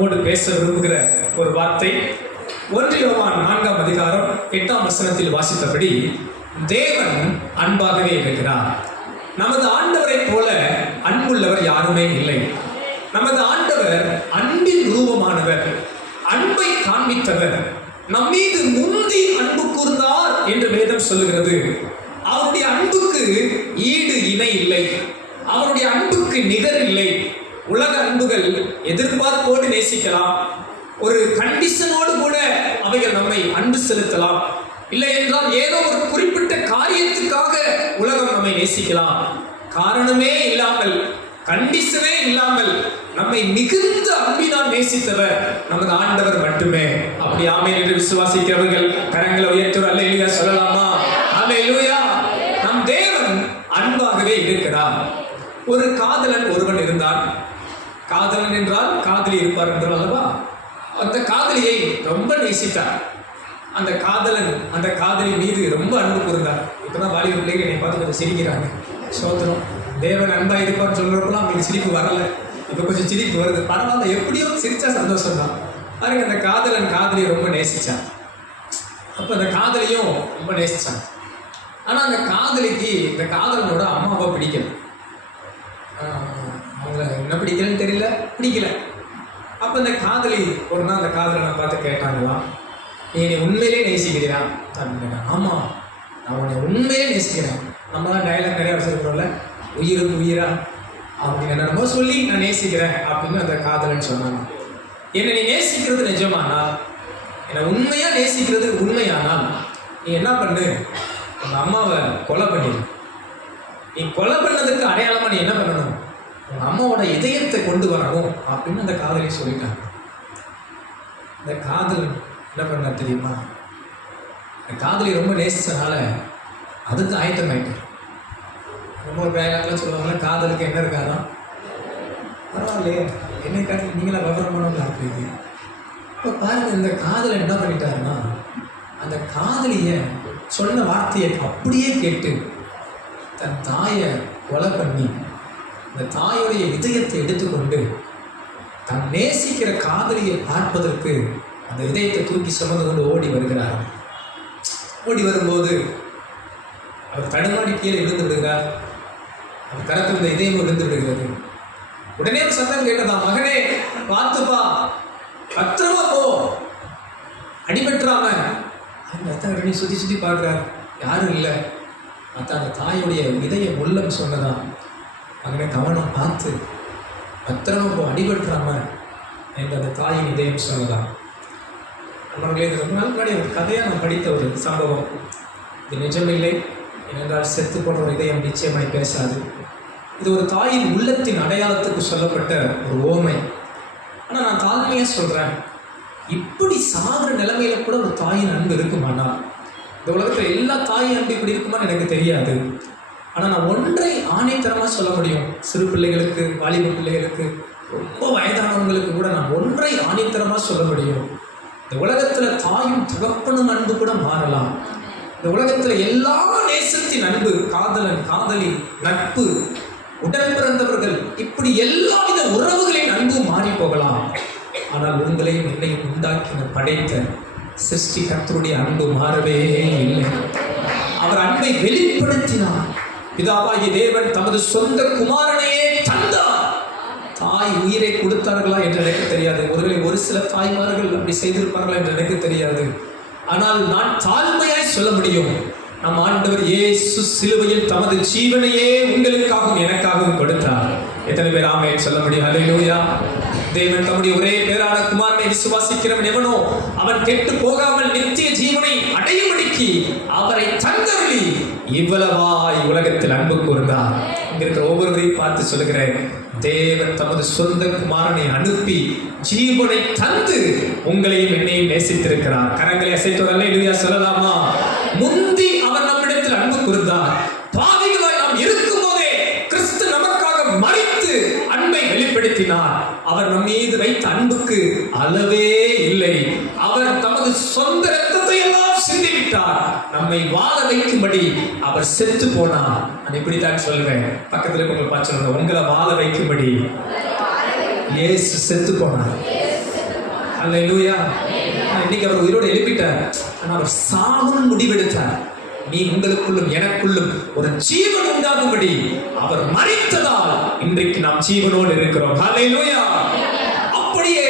நம்மோடு பேச விரும்புகிற ஒரு வார்த்தை 1 யோவான் 4ஆம் அதிகாரம் 8ஆம் வசனத்தில் வாசித்தபடி, தேவன் அன்பாகவே இருக்கிறார். நமது ஆண்டவரை போல அன்புள்ளவர் யாருமே இல்லை. நமது ஆண்டவர் அன்பின் ரூபமானவர், அன்பை காண்பித்தவர், நம்மீது முந்தி அன்பு கூர்ந்தார் என்று வேதம் சொல்லுகிறது. அவருடைய அன்புக்கு ஈடு இணை இல்லை, அவருடைய அன்புக்கு நிகர் இல்லை. உலக அன்புகள் எதிர்பார்ப்போடு நேசிக்கலாம், ஒரு கண்டிஷனோடு கூட அவைகள் நம்மை அன்பு செலுத்தலாம். இல்லை என்றால் ஏதோ ஒரு குறிப்பிட்ட காரியத்துக்காக உலகம் நம்மை நேசிக்கலாம். காரணமே இல்லாமல், கண்டிஷனே இல்லாமல் நம்மை மிகுந்த அன்பினால் நேசித்தவர் நமது ஆண்டவர் மட்டுமே. அப்படி ஆமென் என்று விசுவாசிக்கிறவர்கள் கரங்களை உயர்த்தி அல்லேலூயா சொல்லலாமா? அல்லேலூயா. நம் தேவன் அன்பாகவே இருக்கிறார். ஒரு காதலன் ஒருவன் இருந்தான். காதலன் என்றால் காதலி இருப்பார் என்றால் அல்லவா? அந்த காதலியை ரொம்ப நேசித்தார். அந்த காதலன் அந்த காதலி மீது ரொம்ப அன்பு கூர்ந்தார். இப்பதான் வாலிப பிள்ளைகள் என்னை பார்த்து கொஞ்சம் சிரிக்கிறாங்க. சோத்திரம். தேவன் அன்பா இருப்பான்னு சொல்றப்பெல்லாம் அவங்களுக்கு சிரிப்பு வரல, இப்ப கொஞ்சம் சிரிப்பு வருது. பரவாயில்ல, எப்படியோ சிரிச்சா சந்தோஷம் தான். பாருங்க, அந்த காதலன் காதலியை ரொம்ப நேசிச்சான். அப்ப அந்த காதலியும் ரொம்ப நேசிச்சான். ஆனா அந்த காதலிக்கு இந்த காதலனோட அம்மாவை பிடிக்கல. அவங்க என்ன பிடிக்கலன்னு தெரியல, பிடிக்கல. அப்ப இந்த காதலி ஒரு நாள் அந்த காதலனை பார்த்து கேட்டாங்களாம், நீ என்னை உண்மையிலே நேசிக்கிறியா அப்படின்னு கேட்டான். ஆமா, நான் உன்னை உண்மையிலே நேசிக்கிறேன். நம்மளாம் டயலாக் நிறைய வச்சிருக்கிறோம்ல, உயிருக்கு உயிரா அப்படின்னு என்னமோ சொல்லி நான் நேசிக்கிறேன் அப்படின்னு அந்த காதலன் சொன்னாங்க. என்னை நீ நேசிக்கிறது நிஜமானால், என்னை உண்மையா நேசிக்கிறது உண்மையானால் நீ என்ன பண்ணு, உங்க அம்மாவை கொலை பண்ணிடு. நீ கொலை பண்ணதுக்கு அடையாளமா நீ என்ன பண்ணணும், உங்க அம்மாவோட இதயத்தை கொண்டு வரணும் அப்படின்னு அந்த காதலி சொல்லிட்டாங்க. இந்த காதலன் என்ன பண்ண தெரியுமா, இந்த காதலி ரொம்ப நேசிச்சனால அதுக்கு ஆயத்தமாயிட்டு. ரொம்ப ஒரு வேலைக்கெல்லாம் சொல்லுவாங்க, காதலுக்கு என்ன இருக்காதான், பரவாயில்லையே என்னை காட்டி நீங்களா விவரம் பண்ணணும் அப்படின்னு. இப்போ பாருங்க, இந்த காதலன் என்ன பண்ணிட்டாருன்னா, அந்த காதலிய சொன்ன வார்த்தையை அப்படியே கேட்டு தன் தாயை கொலை பண்ணி அந்த தாயுடைய இதயத்தை எடுத்துக்கொண்டு தன் நேசிக்கிற காதலியை பார்ப்பதற்கு அந்த இதயத்தை தூக்கி சுமந்து கொண்டு ஓடி வருகிறார். ஓடி வரும்போது அவர் தடுமாடி கீழே விழுந்து விடுகிறார். அவர் கரத்தில் இந்த இதயம் விழுந்து விடுகிறது. உடனே ஒரு சத்தம் கேட்டதா, மகனே பார்த்துப்பா, பத்திரமா போ, அடிபட்டுறாம. அந்த அத்தனை சுற்றி சுற்றி பார்க்குறார், யாரும் இல்லை. அந்த தாயுடைய இதய உள்ளம் சொன்னதா, மகனே கவனம் பார்த்து பத்திரமா போ, அடிபட்டுறாம என்று அந்த தாயின் இதயம் சொன்னதா. நம்மளே ரொம்ப நாள் முன்னாடி ஒரு கதையாக நான் படித்த ஒரு சம்பவம். இது நிஜமில்லை, ஏனென்றால் செத்து போன ஒரு இதயம் நிச்சயமாய் பேசாது. இது ஒரு தாயின் உள்ளத்தின் அடையாளத்துக்கு சொல்லப்பட்ட ஒரு ஓமை. ஆனால் நான் தாழ்மையாக சொல்கிறேன், இப்படி சாகிற நிலைமையில கூட ஒரு தாயின் அன்பு இருக்குமானால், இந்த உலகத்தில் எல்லா தாயின் அன்பு இப்படி இருக்குமான்னு எனக்கு தெரியாது. ஆனால் நான் ஒன்றை ஆணைத்தரமாக சொல்ல முடியும். சிறு பிள்ளைகளுக்கு, வாலிப பிள்ளைகளுக்கு, ரொம்ப வயதானவங்களுக்கு கூட நான் ஒன்றை ஆணைத்தரமாக சொல்ல முடியும். இந்த உலகத்தில் தாயும் தகப்பனும் அன்பு கூட மாறலாம். இந்த உலகத்தில் எல்லா நேசத்தின் அன்பு, காதலன் காதலி, நட்பு, உடன் பிறந்தவர்கள், இப்படி எல்லா வித உறவுகளின் அன்பு மாறி போகலாம். ஆனால் உங்களையும் என்னையும் உண்டாக்கின படைத்த சிருஷ்டி கர்த்தருடைய அன்பு மாறவே இல்லை. அவர் அன்பை வெளிப்படுத்தினார். பிதாவாகிய தேவன் தமது சொந்த குமாரனையே தந்தார். தாய் உயிரை கொடுத்தார்களா என்று எனக்கு தெரியாது. ஒருவேளை ஒரு சில தாய்மார்கள் அப்படி செய்திருப்பார்களா என்று எனக்கு தெரியாது. ஆனால் நான் தாழ்மையாய் சொல்ல முடியும், நம் ஆண்டவர் இயேசு சிலுவையில் தமது ஜீவனையே உங்களுக்காகவும் எனக்காகவும் கொடுத்தார். எத்தனை பேர் ஆமென் சொல்ல முடியும்? அல்லேலூயா. தேவன் தம்முடைய ஒரே பேரான குமாரனை விசுவாசிக்கிறவன் எவனோ அவன் கெட்டு போகாமல் நித்திய ஜீவனை அடையும்படிக்கு அவரை தந்தருளி இவ்வளவாய் உலகத்தில் அன்பு கூர்ந்தார். இங்க இருக்கிற ஒவ்வொருவரையும் பார்த்து சொல்லுகிறேன், தேவன் தமது சொந்த குமாரனை அனுப்பி ஜீவனை தந்து உங்களையும் என்னையும் நேசித்திருக்கிறார். கரங்களை அசைத்து அல்லேலூயா சொல்லலாமா? முந்தி அவர் நம்மிடத்தில் அன்பு கூர்ந்தார். பாவிகளாய் நாம் இருக்கும் போதே கிறிஸ்து நமக்காக மரித்து அன்பை வெளிப்படுத்தினார். அவர் நம் மீது வைத்த அன்புக்கு அளவே இல்லை. அவர் தமது சொந்த இரத்தத்தை எல்லாம் சிந்திவிட்டார். நம்மை வாழ வைக்கும்படி அவர் செத்து போனார். நான் இப்படித்தான் சொல்வேன். பக்கத்துல உங்களை பார்த்து சொல்லுங்க, உங்களை வாழ வைக்கும்படி இயேசு செத்து போனார். அல்லேலூயா. இன்னைக்கு அவர் உயிரோடு எழுப்பிட்டார். ஆனால் அவர் சாகணும் முடிவெடுத்தார். நீ உங்களுக்குள்ளும் எனக்குள்ளும் ஒரு ஜீவன் உண்டாகும்படி அவர் மரித்ததால் இன்றைக்கு நாம் ஜீவனோடு இருக்கிறோம். அல்லேலூயா. அப்படியே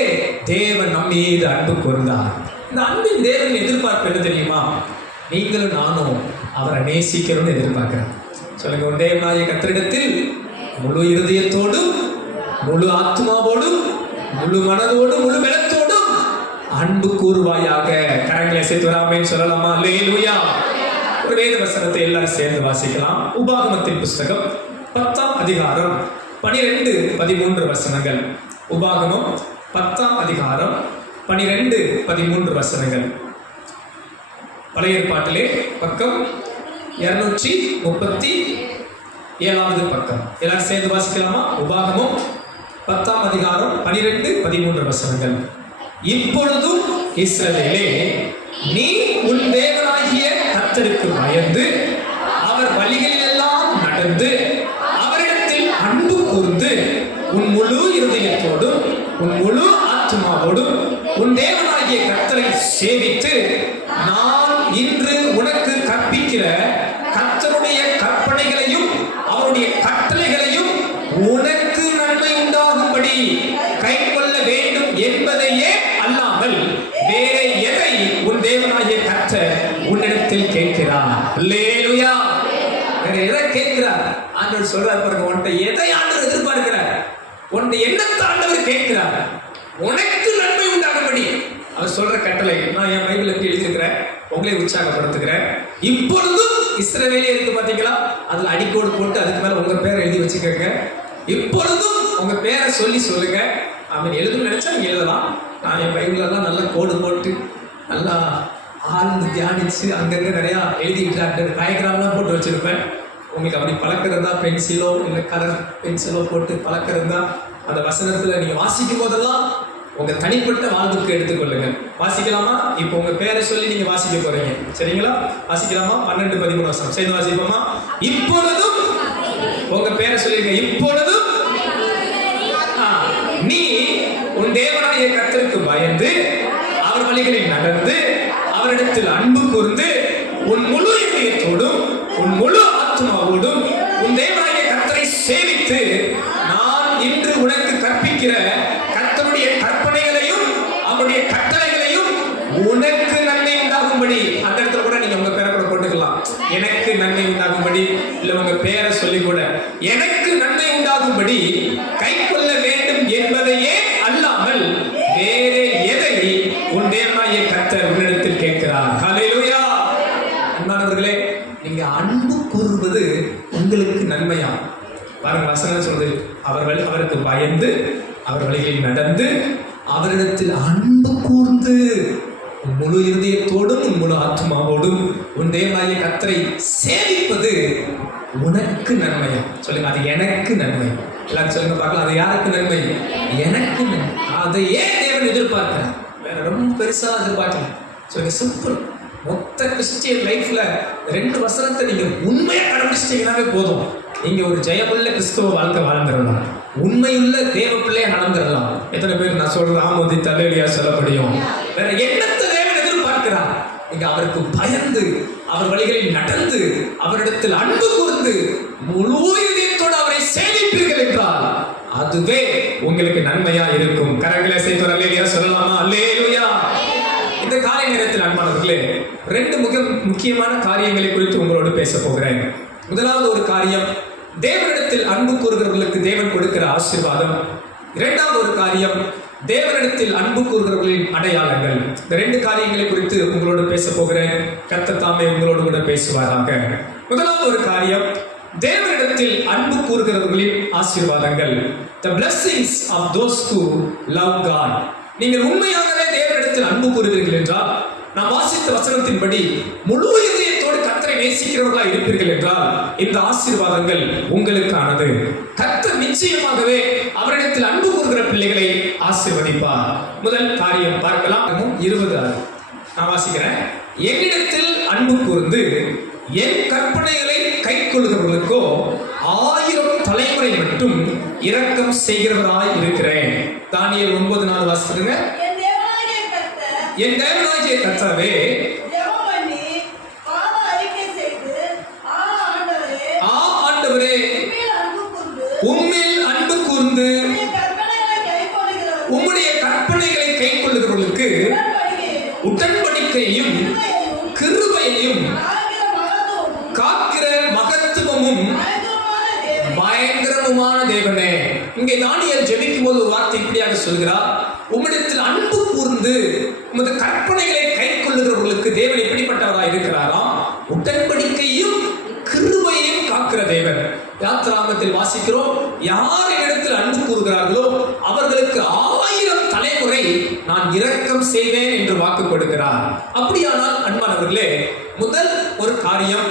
தேவன் நம் மீது அன்பு கூர்ந்தார். இந்த அன்பின் தேவன் எதிர்பார்ப்பு என்ன தெரியுமா? நீங்களும் நானும் அவரை நேசிக்கிறோம்னு எதிர்பார்க்கிறோம். சொல்லுங்க, ஒரு தேவனாகிய கர்த்தரிடத்தில் முழு இருதயத்தோடும் முழு ஆத்மாவோடும் முழு மனதோடும் முழு பலத்தோடும் அன்பு கூறுவாயாக. கரங்களை சேர்த்து வராமேன்னு சொல்லலாமா? அல்லேலூயா. ஒரு வேத வசனத்தை எல்லாரும் சேர்ந்து வாசிக்கலாம். உபாகமத்தின் புஸ்தகம் 10ஆம் அதிகாரம் 12, 13 வசனங்கள். உபாகமம் 10ஆம் அதிகாரம் 12, 13 வசனங்கள். பழைய ஏற்பாட்டிலே பக்கம் 237வது பக்கம். எல்லாரும் சேர்ந்து வாசிக்கலாமா? உபாகமம் 10ஆம் அதிகாரம் 12, 13 வசனங்கள். இப்பொழுதும் இஸ்ரவேலே, நீ உன் தேவனாகிய கர்த்தருக்கு பயந்து அவர் வழிகளில் எல்லாம் நடந்து அவரிடத்தில் அன்பு கூர்ந்து உன் முழு இருதயத்தோடும் உன் முழு ஆத்மாவோடும் உன் தேவனாகிய கர்த்தரை சேவித்து நான் இன்று உனக்கு கற்பிக்கிற கர்த்தருடைய கற்பனைகளையும் அவருடைய கட்டளைகளையும் உனக்கு நன்மை உண்டாகும்படி கை கொள்ள வேண்டும் என்பதையே அல்லாமல் வேற எதை உன் தேவனாகிய கர்த்தர் உன்னிடத்தில் கேட்கிறார். அல்லேலூயா. வேற எதை கேட்கிறார்? ஆண்டவர் சொல்றார் பாருங்க, உன்னை எதை ஆண்டவர் எதிர்பார்க்கிறார்? உன்னை என்னத்தை ஆண்டவர் கேட்கிறார்? உனக்கு நன்மை உண்டாகும்படி அவர் சொல்ற கட்டளை நான் என் பைபிள் எப்படி எழுதியிருக்கிறேன், உங்களை உற்சாகப்படுத்துகிறேன். இப்பொழுதும் இஸ்ரவேலே இருக்கு பாத்தீங்களா, அதுல அடிக்கோடு போட்டு அதுக்கு மேல உங்க பேரை எழுதி வச்சுக்கோங்க. இப்பொழுதும் உங்க பேரை சொல்லி சொல்லுங்க. அவன் எழுதணும்னு நினைச்சா நீங்க எழுதலாம். நான் என் பைபிளெல்லாம் நல்லா கோடு போட்டு நல்லா ஆழ்ந்து தியானிச்சு அங்கங்க நிறைய எழுதிட்டு டயக்ராம்லாம் போட்டு வச்சிருப்பேன். உங்களுக்கு அப்படி பழக்கிறதா பென்சிலோ இல்லை கலர் பென்சிலோ போட்டு பழக்கிறதா அந்த வசனத்துல நீங்க வாசிக்கும் போதெல்லாம் உங்க தனிப்பட்ட வாழ்வுக்கு எடுத்துக்கொள்ளுங்க. வாசிக்கலாமா? இப்போ உங்க பேரை சொல்லி நீங்க வாசிக்க போறீங்க, சரிங்களா? வாசிக்கலாமா? 12, 13 வசனம் சேர்ந்து வாசிப்போமா? இப்பொழுதும் உங்க பேரை சொல்லிருங்க. இப்பொழுதும் நீ உன் தேவனாகிய கர்த்தருக்கு பயந்து அவர் வழிகளில் நடந்து அவரிடத்தில் அன்பு கூர்ந்து உன் முழு இதயத்தோடும் உன் முழு ஆத்மாவோடும் உன் தேவனாகிய கர்த்தரை சேவித்து நான் இன்று உனக்கு கற்பிக்கிற கர்த்தருடைய கற்பனைகளையும் அவருடைய கட்டளைகளையும் உனக்கு நன்மை உண்டாகும்படி, அந்த இடத்துல கூட நீங்க உங்க பேரை கூட போட்டுக்கலாம். எனக்கு நன்மை உண்டாகும்படி, இல்ல உங்க பேரை சொல்லி கூட எனக்கு நன்மை உண்டாகும்படி கை கொள்ள வேண்டும் என்பதையே அல்லாமல் வேற எதை உன் தேவனாகிய கர்த்தர் உன்னிடத்தில் கேட்கிறார். ஹல்லேலூயா. அன்பானவர்களே, நீங்க அன்பு கூறுவது உங்களுக்கு நன்மையா? பாருங்க, வசனம் சொல்றது, அவருக்கு பயந்து அவர் வழிகளில் நடந்து அவரிடத்தில் அன்பு கூர்ந்து உன் முழு இருதயத்தோடும் உன் முழு ஆத்மாவோடும் உன் தேவனாகிய கர்த்தரை சேவிப்பது உனக்கு நன்மையா? சொல்லுங்க, அது எனக்கு நன்மை. எல்லாரும் சொல்லுங்க பார்க்கலாம், அது யாருக்கு நன்மை? எனக்கு நன்மை. அதை ஏன் தேவன் எதிர்பார்க்கிறார்? வேற ரொம்ப பெருசா எதிர்பார்க்கல. சொல்லுங்க, சிம்பிள். மொத்த கிறிஸ்டியன் லைஃப்ல 2 வசனத்தை நீங்க உண்மையா கடைபிடிச்சிட்டீங்கன்னாவே போதும். நீங்க ஒரு ஜெயமுள்ள கிறிஸ்துவ வாழ்க்கை வாழ்ந்துடலாம், உண்மையுள்ள தேவ பிள்ளைய நடந்துடலாம். எத்தனை பேர் நான் சொல்றது ஆமோதி தலைவலியா சொல்ல முடியும்? வேற என்னத்தை தேவன் எதிர்பார்க்கிறார்? நீங்க அவருக்கு பயந்து அவர் வழிகளில் நடந்து அவரிடத்தில் அன்பு கூர்ந்து முழு இதயத்தோடு அவரை சேவிப்பீர்கள் என்றால் அதுவே உங்களுக்கு நன்மையா இருக்கும். கரங்களை சேர்த்து அல்லேலூயா சொல்லலாமா? அல்லேலூயா. இந்த காலை நேரத்தில் அன்பானவர்களே, 2 முக்கியமான காரியங்களை குறித்து உங்களோடு பேச போகிறேன். முதலாவது ஒரு காரியம், தேவனிடத்தில் அன்பு கூறுகிறவர்களுக்கு தேவன் கொடுக்கிற ஆசீர்வாதம். இரண்டாவது ஒரு காரியம், தேவனிடத்தில் அன்பு கூறுகிறவர்களின் அடையாளங்கள். இந்த 2 காரியங்களை குறித்து உங்களோடு பேச போகிறேன். கர்த்தர் தாமே உங்களோடு கூட பேசுவாராக. முதலாவது ஒரு காரியம், தேவனிடத்தில் அன்பு கூறுகிறவர்களின் ஆசீர்வாதங்கள். The blessings of those who love God. நீங்கள் உண்மையாகவே தேவனிடத்தில் அன்பு கூறுவீர்கள் என்றால், நாம் வாசித்த வசனத்தின்படி முழு இதயத்தோடு கர்த்தரை நேசிக்கிறவர்களாக இருப்பீர்கள் என்றால் இந்த ஆசீர்வாதங்கள் உங்களுக்கானது. கர்த்தர் நிச்சயமாகவே அவரிடத்தில் அன்பு கூறுகிற பிள்ளைகளை ஆசீர்வதிப்பார். முதல் காரியம் பார்க்கலாம். 20 நான் வாசிக்கிறேன். என்னிடத்தில் அன்பு கூர்ந்து என் கற்பனைகளை கை கொள்ளுகிறவர்களுக்கோ 1000 தலைமுறை மட்டும் இரக்கம் செய்கிறவராய் இருக்கிறேன். தானியேல் 9:4 வாசிக்கிறேன். என் தேவனாகிய கர்த்தாவே, ஆண்டவரே, உம்மில் அன்பு கூர்ந்து உம்முடைய கற்பனைகளை கைக்கொள்ளுகிறவர்களுக்கு உடன்படிக்கையும் கிருபையையும் காக்கிற மகத்துவமும் பயங்கரமுமான தேவனே. இங்கே தானியேல் ஜெபிக்கும் போது ஒரு வார்த்தை இப்படியாக சொல்கிறார், உம்மிடத்தில் அன்பு கூர்ந்து உமது கற்பனைகளை கைக்கொள்ளுகிறவர்களுக்கு தேவன் எப்படிப்பட்டவராக இருக்கிறாராம்? உடன்படிக்கையும் கிருபையையும் காக்கிற தேவன். யாத்திராகமத்தில் வாசிக்கிறோம், யார் இடத்தில் அன்பு கூறுகிறார்களோ அவர்களுக்கு 1000 தலைமுறை நான் இரக்கம் செய்வேன் என்று வாக்கு கொடுக்கிறார். அப்படியானால் அன்பானவர்களே, முதல் ஒரு காரியம்,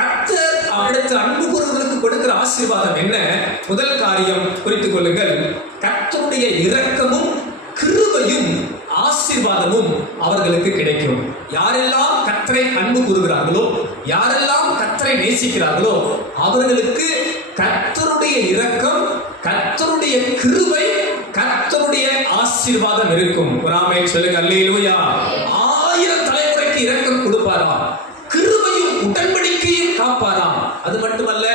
கர்த்தர் அவரிடத்தில் அன்பு கூறுவதற்கு கொடுக்கிற ஆசீர்வாதம் என்ன? முதல் காரியம் குறித்துக் கொள்ளுங்கள், கர்த்தருடைய இரக்கமும் கிருபையும் ஆசீர்வாதமும் அவர்களுக்கு கிடைக்கும். யாரெல்லாம் கர்த்தரை அன்பு கூறுகிறார்களோ, யாரெல்லாம் கர்த்தரை நேசிக்கிறார்களோ அவர்களுக்கு கர்த்தருடைய இரக்கம், கர்த்தருடைய கிருபை, கர்த்தருடைய ஆசீர்வாதம் இருக்கும். ஒரு ஆமென் சொல்லுங்க. அல்லேலூயா. 1000 தலைமுறைக்கு இரக்கம் கொடுப்பாராம், கிருபையும் உடன்படிக்கையும் காப்பாராம். அது மட்டுமல்ல,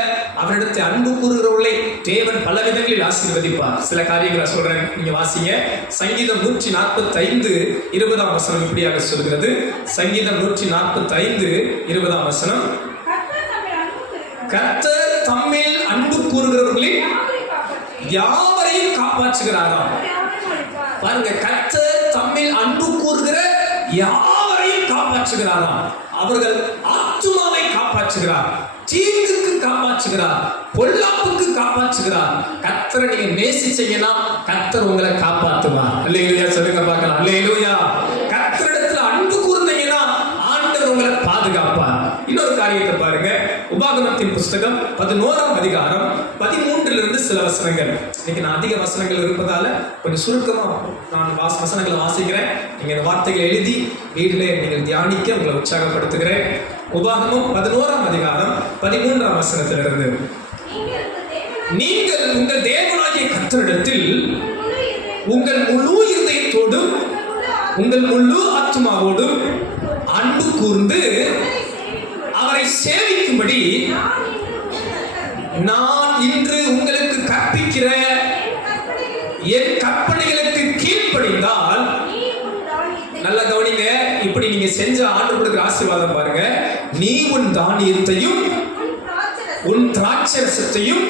அவரிடத்தில் அன்பு கூறுகிறவர்களை தேவன் பல விதங்களில் ஆசீர்வதிப்பார். சில காரியங்களை சொல்றேன், நீங்க வாசிங்க. சங்கீதம் 145 20ஆம் வசனம் இப்படியாக சொல்கிறது. சங்கீதம் 145 20ஆம் வசனம், கர்த்தர் தம்மில் அன்பு கூறுகிறவர்களில் யாவரையும் காப்பாற்றுகிறாராம். பாருங்க, கர்த்தர் தம்மில் அன்பு கூறுகிற யாவரையும் காப்பாற்றுகிறாராம். அவர்கள் ஆத்துமாவை காப்பாற்றுகிறார், தீங்குக்கு காப்பாற்றுகிறார், பொல்லாப்புக்கு காப்பாற்றுகிறார். கர்த்தரை நீங்க நேசிச்சீங்கன்னா கர்த்தர் உங்களை காப்பாற்றுவார். அல்லேலூயா சொல்லுங்க பார்க்கலாம். அல்லேலூயா. கர்த்தரிடத்துல அன்பு கூர்ந்தீங்கன்னா ஆண்டவர் உங்களை பாதுகாப்பார். இன்னொரு காரியத்தை பாருங்க, உபாகமத்தின் புஸ்தகம் 11ஆம் அதிகாரம் 13 சில வசனங்கள். இன்னைக்கு நான் அதிக வசனங்கள் இருப்பதால கொஞ்சம் சுருக்கமா நான் வசனங்களை வாசிக்கிறேன். நீங்க இந்த வார்த்தைகளை எழுதி வீட்டிலே நீங்கள் தியானிக்க உங்களை உற்சாகப்படுத்துகிறேன். உபாகமம் 11ஆம் அதிகாரம் 13ஆம் வசனத்திலிருந்து, நீங்கள் உங்கள் தேவனாகிய கர்த்தரிடத்தில் உங்கள் முழு இருதயத்தோடும் உங்கள் முழு ஆத்துமாவோடும் அன்பு கூர்ந்து அவரை சேவிக்கும்படி நான் இன்று உங்களுக்கு கற்பிக்கிற என் கற்பனைகளுக்கு கீழ்ப்படிந்தால், நல்ல கவனிங்க, இப்படி நீங்க செஞ்ச ஆண்டு கொடுக்கிற ஆசீர்வாதம் பாருங்க. நீ உன் தானியத்தையும் உன் திராட்சரசத்தையும்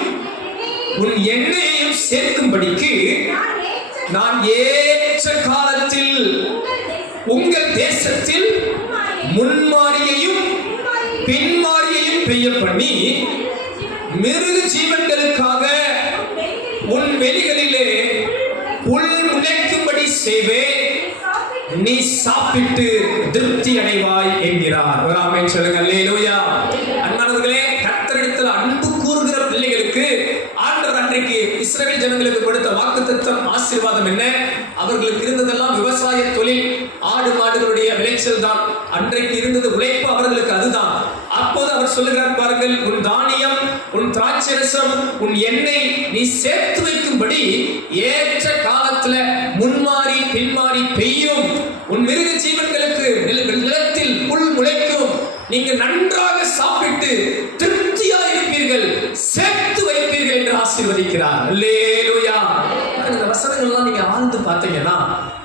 உன் எண்ணெயையும் சேர்க்கும்படிக்கு நான் ஏற்ற காலத்தில் உங்கள் தேசத்தில் முன்மாரியையும் பின்மாரியையும் பெய்ய பண்ணி மிருக ஜீவன்களுக்காக உன் வெளிகளிலே புல் முளைக்கும்படி செய்வேன், நீ சாப்பிட்டு திருப்தி அடைவாய் என்கிறார். ஒரு ஆமென் சொல்லுங்க. அல்லேலூயா. அன்பானவர்களே, கர்த்தரிடத்தில் அன்பு கூறுகிற பிள்ளைகளுக்கு ஆண்டவர் அன்றைக்கு இஸ்ரவேல் ஜனங்களுக்கு கொடுத்த வாக்குத்தத்தம் ஆசீர்வாதம் என்ன? அவர்களுக்கு இருந்ததெல்லாம் விவசாய தொழில், ஆடு மாடுகளுடைய விளைச்சல் தான். அன்றைக்கு இருந்தது உழைப்பு அவர்களுக்கு, அதுதான். அப்போது அவர் சொல்லுகிறார் பாருங்கள், உன் தானியம் உன் திராட்சரசம் உன் எண்ணெய் நீ சேர்த்து வைக்கும்படி ஏற்ற காலத்துல முன்மாறி பின்மாறி பெய்யும், உன் மிருக ஜீவன்களுக்கு நிலத்தில் புல் முளைக்கும், நீங்க நன்றாக சாப்பிட்டு திருப்தியா இருப்பீர்கள், சேர்த்து வைப்பீர்கள் என்று ஆசீர்வதிக்கிறார். அல்லேலூயா. இந்த வசனங்கள்லாம் நீங்க ஆழ்ந்து பார்த்தீங்கன்னா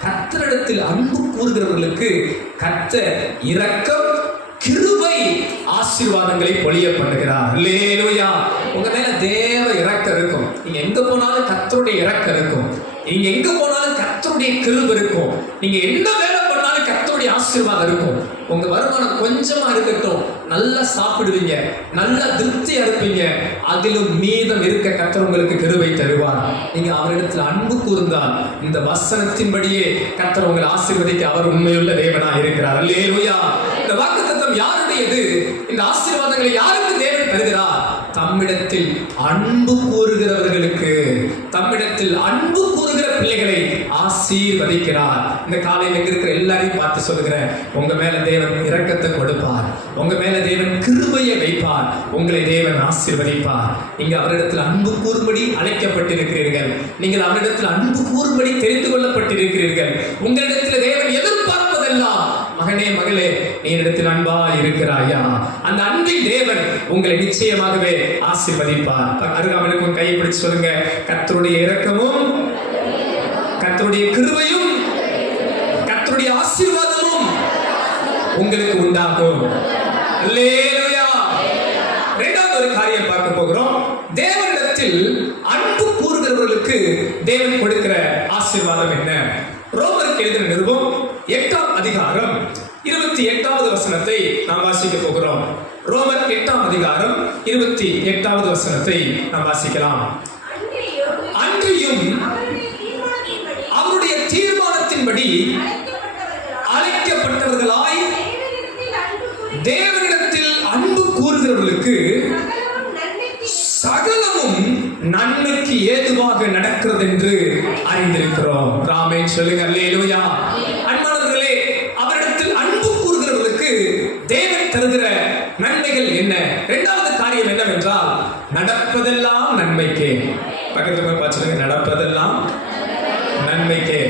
கர்த்தரிடத்தில் அன்பு கூறுகிறவர்களுக்கு கர்த்தர் இரக்கம், கிருபை, ஆசீர்வாதங்களை பொழிய பண்ணுகிறார். அல்லேலூயா. உங்க மேல தேவ இரக்கம் இருக்கும். நீங்க எங்க போனாலும் கர்த்தருடைய இரக்கம் இருக்கும். நீங்க எங்க போனாலும் கர்த்தருடைய கிருபை இருக்கும். நீங்க என்ன வேலை பண்ணாலும் கர்த்தருடைய ஆசீர்வாதம் இருக்கும். உங்க வருமானம் கொஞ்சமா இருக்கட்டும், நல்லா சாப்பிடுவீங்க, நல்ல திருப்தியா இருப்பீங்க, அதிலும் மீதம் இருக்க கர்த்தர் உங்களுக்கு கிருபை தருவார். நீங்க அவரிடத்தில் அன்பு கூர்ந்தால் இந்த வசனத்தின்படியே கர்த்தர் உங்களை ஆசீர்வதிக்க அவர் உண்மையுள்ள தேவனாக இருக்கிறார். அல்லேலூயா. இந்த வாக்குத்தத்தம் யாருடையது? இந்த ஆசீர்வாதங்களை யாருக்கு தேவன் தருகிறார்? தம்மிடத்தில் அன்பு கூறுகிறவர்களுக்கு, தம்மிடத்தில் அன்பு கூறுகிற பிள்ளைகளை ஆசீர்வதிக்கிறார். இந்த காலையில் எங்க இருக்கிற எல்லாரையும் பார்த்து சொல்லுகிறேன், உங்க மேல தேவன் இரக்கத்தை கொடுப்பார், உங்க மேல தேவன் கிருபையை வைப்பார், உங்களை தேவன் ஆசீர்வதிப்பார். நீங்க அவரிடத்தில் அன்பு கூறும்படி அழைக்கப்பட்டிருக்கிறீர்கள். நீங்கள் அவரிடத்தில் அன்பு கூறும்படி தெரிந்து கொள்ளப்பட்டிருக்கிறீர்கள். உங்களிடத்தில் தேவன் எதிர்பார்ப்பதெல்லாம் மகனே மகளே, நீ இடத்தில் அன்பா இருக்கிறாயா? அந்த அன்பின் தேவன் உங்களை நிச்சயமாகவே ஆசீர்வதிப்பார். அருகாமலுக்கும் கையை பிடிச்சு சொல்லுங்க, கர்த்தருடைய இரக்கமும் கர்த்தருடைய கிருபையும் கர்த்தருடைய ஆசீர்வாதமும் உங்களுக்கு உண்டாகும். அல்லேலூயா. இரண்டாவது ஒரு காரியம் பார்க்க போகிறோம். தேவனிடத்தில் அன்பு கூறுகிறவர்களுக்கு தேவன் கொடுக்கிற ஆசீர்வாதம் என்ன? ரோமருக்கு எழுதின நிருபம் 8ஆம் அதிகாரம் 28வது வசனத்தை நாம் வாசிக்க போகிறோம். ரோமர் 8ஆம் அதிகாரம் 28வது வசனத்தை நாம் வாசிக்கலாம். அன்றியும் அவருடைய தீர்மானத்தின்படி அழைக்கப்பட்டவர்களாய் தேவனிடத்தில் அன்பு கூறுகிறவர்களுக்கு சகலமும் நன்மைக்கு ஏதுவாக நடக்கிறது என்று அறிந்திருக்கிறோம். ஆமென் சொல்லுங்க. அல்லேலூயா. அன்பானவர்களே, அவரிடத்தில் அன்பு கூறுகிறவர்களுக்கு தேவன் தருகிற நன்மைகள் என்ன? இரண்டாவது காரியம் என்னவென்றால், நடப்பதெல்லாம் நன்மைக்கே. பக்கத்துல பார்த்து நடப்பதெல்லாம் நன்மைக்கே.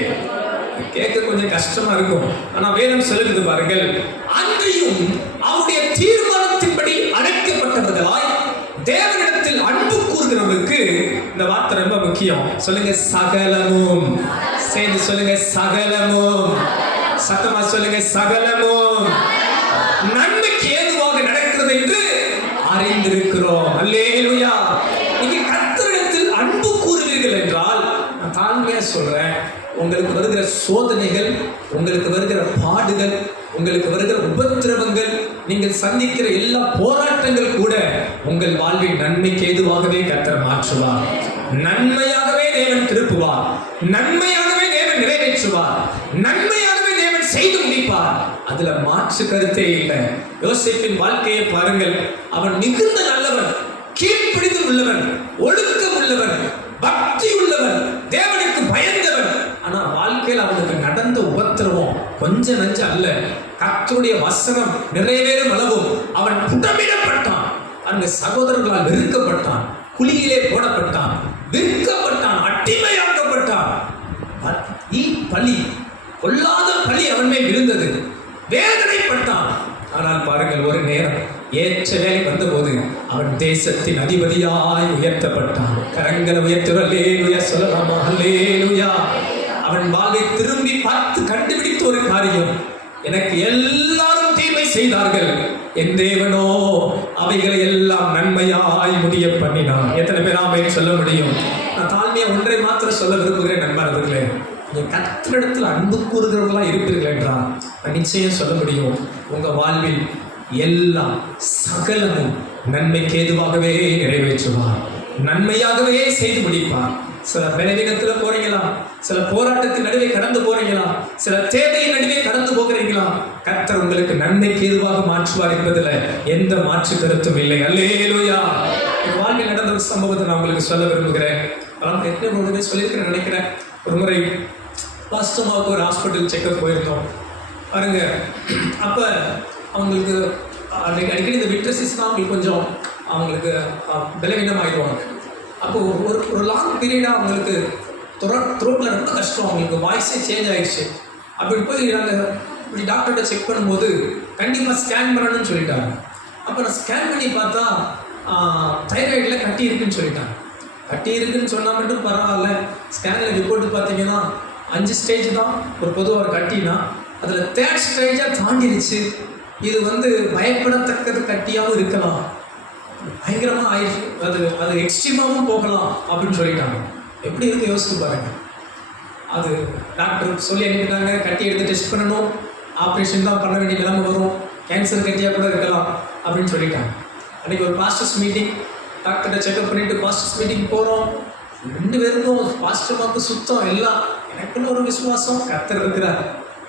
கேட்க கொஞ்சம் கஷ்டமா இருக்கும், ஆனா வேதம் சொல்லுகிறது பாருங்கள். அன்றையும் அவருடைய தீர்மானத்தின்படி அழைக்கப்பட்டவர்களாய் தேவனிடத்தில் அன்பு கூறுகிறவர்களுக்கு இந்த வார்த்தை ரொம்ப முக்கியம். சொல்லுங்க, சகலமும். சேர்ந்து சொல்லுங்க, சகலமும். சத்தமா சொல்லுங்க, சகலமும் நன்மைக்கு ஏதுவாக நடக்கிறது என்று அறிந்திருக்கிறோம். அல்லேலூயா. நீங்க கர்த்தரிடத்தில் அன்பு கூறுவீர்கள் என்றால், நான் தாழ்மையா சொல்றேன், உங்களுக்கு வருகிற சோதனைகள், உங்களுக்கு வருகிற பாடுகள், உங்களுக்கு வருகிற உபத்திரவங்கள், நீங்கள் சந்திக்கிற எல்லா போராட்டங்கள் கூட உங்கள் வாழ்வின் நன்மைக்கு ஏதுவாகவே கர்த்தர் மாற்றுவார். நன்மையாகவே தேவன் திருப்புவார். நன்மையாகவே தேவன் நிறைவேற்றுவார். நன்மையாகவே தேவன் செய்து முடிப்பார். அதுல மாற்று கருத்தே இல்லை. யோசேப்பின் வாழ்க்கையை பாருங்கள். அவன் மிகுந்த நல்லவன், கீழ்ப்பிடிதல் உள்ளவன், ஒழுக்கம் உள்ளவன், பக்தி உள்ளவன், தேவனுக்கு பயந்தவன். ஆனா வாழ்க்கையில் அவனுக்கு நடந்த உபத்திரவம் கொஞ்சம் நஞ்ச அல்ல. கர்த்தருடைய வசனம் நிறைவேறும் அளவும் அவன் புடமிடப்பட்டான். அந்த சகோதரர்களால் வெறுக்கப்பட்டான், குழியிலே போடப்பட்டான், விற்கப்பட்டான், அடிமையாக்கப்பட்டான். பலி, கொல்லாத பலி அவன் மேல் விழுந்தது. வேதனைப்பட்டான். ஆனால் பாருங்கள், ஒரு நேரம் ஏற்ற வேலை வந்தபோது அவன் தேசத்தின் அதிபதியாய் உயர்த்தப்பட்டான். கரங்களை உயர்த்துவல்லேலுயா சொல்லலாமா? அல்லேலுயா. அவன் வாழ்வை திரும்பி பார்த்து கண்டுபிடித்த ஒரு காரியம், எனக்கு எல்லாரும் தீமை செய்தார்கள், என் தேவனோ அவைகளை எல்லாம் நன்மையாய் முடிய பண்ணினான். எத்தனை பேர் ஆமென் சொல்ல முடியும்? நான் தாழ்மையா ஒன்றை மாத்திரம் சொல்ல விரும்புகிறேன் நண்பர்களே. நீங்க கர்த்தரிடத்தில் அன்பு கூறுகிறவர்களா இருப்பீர்கள் என்றால் நான் நிச்சயம் சொல்ல முடியும், உங்க வாழ்வில் எல்லாம் சகலமும் நன்மைக்கு ஏதுவாகவே நிறைவேற்றுவார், நன்மையாகவே செய்து முடிப்பார். சில பலவீனத்துல போறீங்களா? சில போராட்டத்தின் நடுவே கடந்து போறீங்களா? சில தேவையின் நடுவே கடந்து போகிறீங்களா? கர்த்தர் உங்களுக்கு நன்மைக்கு ஏதுவாக மாற்றுவார் என்பதுல எந்த மாற்று கருத்தும் இல்லை. அல்லேலூயா. என் வாழ்வில் நடந்த ஒரு சம்பவத்தை நான் உங்களுக்கு சொல்ல விரும்புகிறேன். எத்தனை சொல்லியிருக்கிறேன் நினைக்கிறேன். ஒரு முறை பாஸ்டமாவுக்கு ஒரு ஹாஸ்பிட்டல் செக்அப் போயிருந்தோம் பாருங்க. அப்ப அவங்களுக்கு அடிக்கடி இந்த விட்ரஸிஸ்லாம் அவங்களுக்கு கொஞ்சம் அவங்களுக்கு பலவீனமாயிடுவாங்க. அப்போ ஒரு லாங் பீரியடாக அவங்களுக்கு த்ரோட்டில் ரொம்ப கஷ்டம், அவங்களுக்கு வாய்ஸே சேஞ்ச் ஆகிடுச்சு. அப்படி போய் நாங்கள் இப்படி டாக்டர்கிட்ட செக் பண்ணும்போது கண்டிப்பாக ஸ்கேன் பண்ணணும்னு சொல்லிட்டாங்க. அப்போ நான் ஸ்கேன் பண்ணி பார்த்தா தைராய்டில் கட்டி இருக்குன்னு சொல்லிட்டாங்க. கட்டி இருக்குன்னு சொன்னால் மட்டும் பரவாயில்ல, ஸ்கேனில் ரிப்போர்ட்டு பார்த்தீங்கன்னா 5 ஸ்டேஜ் தான் ஒரு பொதுவாக ஒரு கட்டினா, அதில் 3rd ஸ்டேஜாக தாண்டிடுச்சு. இது பயப்படத்தக்கது கட்டியாகவும் இருக்கலாம், பயங்கரமாக ஆயிடுச்சு, அது எக்ஸ்ட்ரீமாகவும் போகலாம் அப்படின்னு சொல்லிட்டாங்க. எப்படி இருக்கு யோசிச்சு பாருங்க. அது டாக்டர் சொல்லி அனுப்பிட்டாங்க, கட்டி எடுத்து டெஸ்ட் பண்ணணும், ஆப்ரேஷன் தான் பண்ண வேண்டிய நிலைமை வரும், கேன்சர் கட்டியாக கூட இருக்கலாம் அப்படின்னு சொல்லிட்டாங்க. அன்றைக்கி ஒரு பாஸ்டர்ஸ் மீட்டிங், டாக்டர்கிட்ட செக்அப் பண்ணிவிட்டு பாஸ்டர்ஸ் மீட்டிங் போகிறோம். 2 பேருக்கும் பாஸ்டர்மாவுக்கு சுத்தம் எல்லாம், எனக்குன்னு ஒரு விசுவாசம், கர்த்தர் இருக்கிறார்.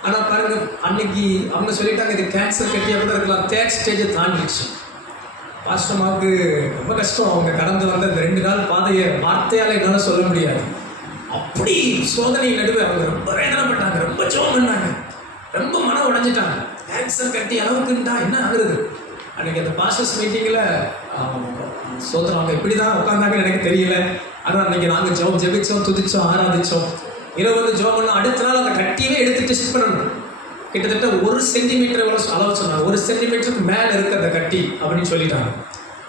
ஆனால் பாருங்க, அன்னைக்கு அவங்க சொல்லிட்டாங்க இது கேன்சர் கட்டியாக கூட இருக்கலாம், 3rd ஸ்டேஜை தாண்டிடுச்சு. பாஸ்டர்மாவுக்கு ரொம்ப கஷ்டம். அவங்க கடந்து வந்த இந்த 2 நாள் பாதையை வார்த்தையால் என்னால் சொல்ல முடியாது. அப்படி சோதனை நடுவே அவங்க ரொம்ப வேதனைப்பட்டாங்க, ரொம்ப ஜெபம் பண்ணாங்க, ரொம்ப மனம் உடைஞ்சிட்டாங்க. கேன்சர் கட்டி அளவுக்குண்டா என்ன ஆகுது? அன்றைக்கி அந்த பாஸ்டர்ஸ் மீட்டிங்கில் சோதனை அவங்க எப்படி தான் உட்காந்தாங்கன்னு எனக்கு தெரியல. ஆனால் அன்றைக்கி நாங்கள் ஜெபிச்சோம், துதிச்சோம், ஆராதிச்சோம். இரவு ஜெபம் பண்ணோம். அடுத்த நாள் அந்த கட்டியவே எடுத்து டெஸ்ட் பண்ணணும். கிட்டத்தட்ட 1 சென்டிமீட்டர் அளவு சொன்னாங்க. 1 சென்டிமீட்டருக்கு மேலே இருக்கு அந்த கட்டி அப்படின்னு சொல்லிட்டாங்க.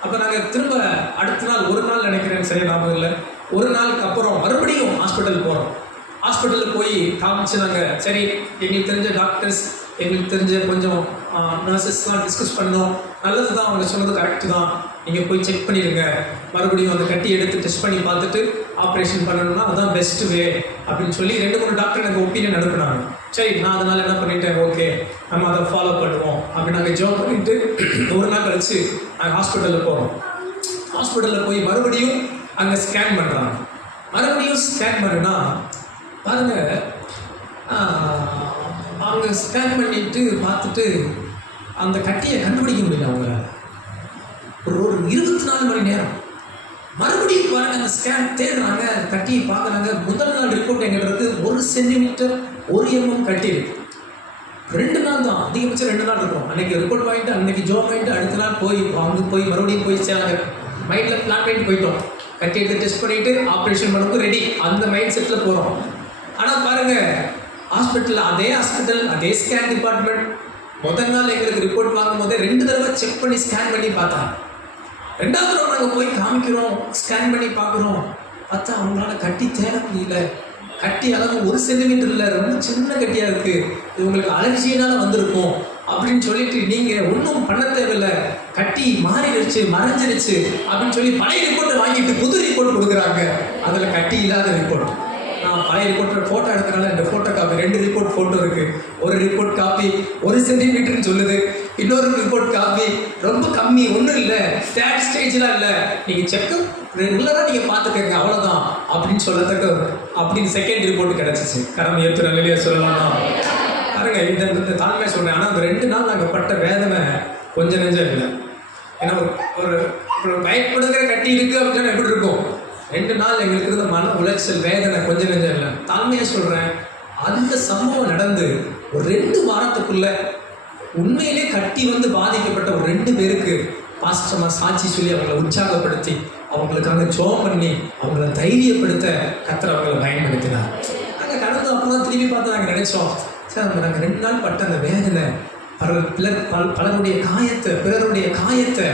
அப்போ நாங்கள் திரும்ப அடுத்த நாள், ஒரு நாள் நினைக்கிறேன், சரியா ஞாபகம் இல்லை, ஒரு நாளுக்கு அப்புறம் மறுபடியும் ஹாஸ்பிட்டல் போகிறோம். ஹாஸ்பிட்டலில் போய் காமிச்சு நாங்கள் சரி எங்களுக்கு தெரிஞ்ச டாக்டர்ஸ், எங்களுக்கு தெரிஞ்ச கொஞ்சம் நர்சஸ்லாம் டிஸ்கஸ் பண்ணோம். நல்லது தான், அவங்க சொன்னது கரெக்டு தான், நீங்கள் போய் செக் பண்ணிடுங்க, மறுபடியும் அந்த கட்டி எடுத்து டெஸ்ட் பண்ணி பார்த்துட்டு ஆப்ரேஷன் பண்ணணும்னா அதுதான் பெஸ்ட் வே அப்படின்னு சொல்லி 2-3 டாக்டர் எனக்கு ஒப்பீனியன் அனுப்புனாங்க. சரி, நான் அதனால் என்ன பண்ணிட்டேன், ஓகே நம்ம அதை ஃபாலோ பண்ணுவோம் அப்படின்னு நாங்கள் ஜாப் பண்ணிவிட்டு ஒரு நாள் கழிச்சு நாங்கள் ஹாஸ்பிட்டலில் போகிறோம். ஹாஸ்பிட்டலில் போய் மறுபடியும் அங்கே ஸ்கேன் பண்ணுறாங்க. மறுபடியும் ஸ்கேன் பண்ணுனா பாருங்கள், அவங்க ஸ்கேன் பண்ணிட்டு பார்த்துட்டு அந்த கட்டியை கண்டுபிடிக்க முடியல அவங்களால. ஒரு 24 மணி நேரம் மறுபடியும் பாருங்க, அந்த ஸ்கேன் தேடுறாங்க, அந்த கட்டியை பார்க்குறாங்க. முதல் நாள் ரிப்போர்ட் எங்கிட்ட 1 சென்டிமீட்டர் 1 mm கட்டி இருக்கு. 2 நாள் தான், அதிகபட்சம் 2 நாள் இருக்கும். அன்னைக்கு ரிப்போர்ட் வாங்கிட்டு அன்னைக்கு ஜாப் வாங்கிட்டு அடுத்த நாள் போய் அங்கே போய் மறுபடியும் போய் சேராங்க. மைண்டில் பிளான் பண்ணிட்டு போயிட்டோம், கட்டி எடுத்து டெஸ்ட் பண்ணிட்டு ஆப்ரேஷன் பண்ணவும் ரெடி, அந்த மைண்ட் செட்டில் போகிறோம். ஆனால் பாருங்க, ஹாஸ்பிட்டல் அதே ஸ்கேன் டிபார்ட்மெண்ட் முதல் நாள் எங்களுக்கு ரிப்போர்ட் வாங்கும் போதே 2 தடவை செக் பண்ணி ஸ்கேன் பண்ணி பார்த்தாங்க. 2வது தடவை நாங்கள் போய் காமிக்கிறோம், ஸ்கேன் பண்ணி பார்க்குறோம், பார்த்தா அவங்களால கட்டி தேட முடியல. கட்டி அளவு 1 சென்டிமீட்டர் இல்லை, ரொம்ப சின்ன கட்டியாக இருக்குது, இது உங்களுக்கு அலர்ஜியினால வந்திருக்கும் அப்படின்னு சொல்லிட்டு நீங்கள் ஒன்றும் பண்ண தேவையில்லை, கட்டி மாறிடுச்சு மறைஞ்சிருச்சு அப்படின்னு சொல்லி பழைய ரிப்போர்ட்டை வாங்கிட்டு புது ரிப்போர்ட் கொடுக்குறாங்க. அதில் கட்டி இல்லாத ரிப்போர்ட். நான் பழைய ரிப்போர்ட்டை ஃபோட்டோ எடுத்தனால இந்த ஃபோட்டோ காப்பி 2 ரிப்போர்ட் ஃபோட்டோ இருக்குது. ஒரு ரிப்போர்ட் காப்பி 1 சென்டிமீட்டர்னு சொல்லுது, இன்னொரு ரிப்போர்ட் காப்பி ரொம்ப கம்மி, ஒன்றும் இல்லை, தேர்ட் ஸ்டேஜ்லாம் இல்லை, நீங்கள் செக்கப் ரெகுலராக நீங்கள் பார்த்துக்கங்க அவ்வளோதான் அப்படின்னு சொல்லத்தக்க அப்படின்னு செகண்ட் ரிப்போர்ட் கிடச்சிச்சு. கரம் ஏற்றுற வெளியே சொல்லலாம்னா பாருங்க, இந்த தாழ்மையாக சொல்கிறேன். ஆனால் அந்த 2 நாள் நாங்கள் பட்ட வேதனை கொஞ்சம் நெஞ்சம் இல்லை. ஏன்னா ஒரு பயப்படுகிற கட்டி இருக்குது அப்படின்னா எப்படி இருக்கும்? 2 நாள் எங்களுக்கு இருந்த மன உளைச்சல் வேதனை கொஞ்சம் நெஞ்சம் இல்லை. தாழ்மையாக சொல்கிறேன், அந்த சம்பவம் நடந்து ஒரு 2 வாரத்துக்குள்ள உண்மையிலே கட்டி வந்து பாதிக்கப்பட்ட ஒரு 2 பேருக்கு பாஸ்டமாக சாட்சி சொல்லி அவங்களை உற்சாகப்படுத்தி அவங்களுக்காக ஜெபம் பண்ணி அவங்கள தைரியப்படுத்த கர்த்தர் அவங்களை பயன்படுத்தினார். நாங்கள் கடந்து அப்போ தான் திரும்பி பார்த்து நாங்கள் நினைச்சோம், சார் நாங்கள் 2 நாள் பட்ட அந்த வேதனை, பலருடைய காயத்தை, பிறருடைய காயத்தை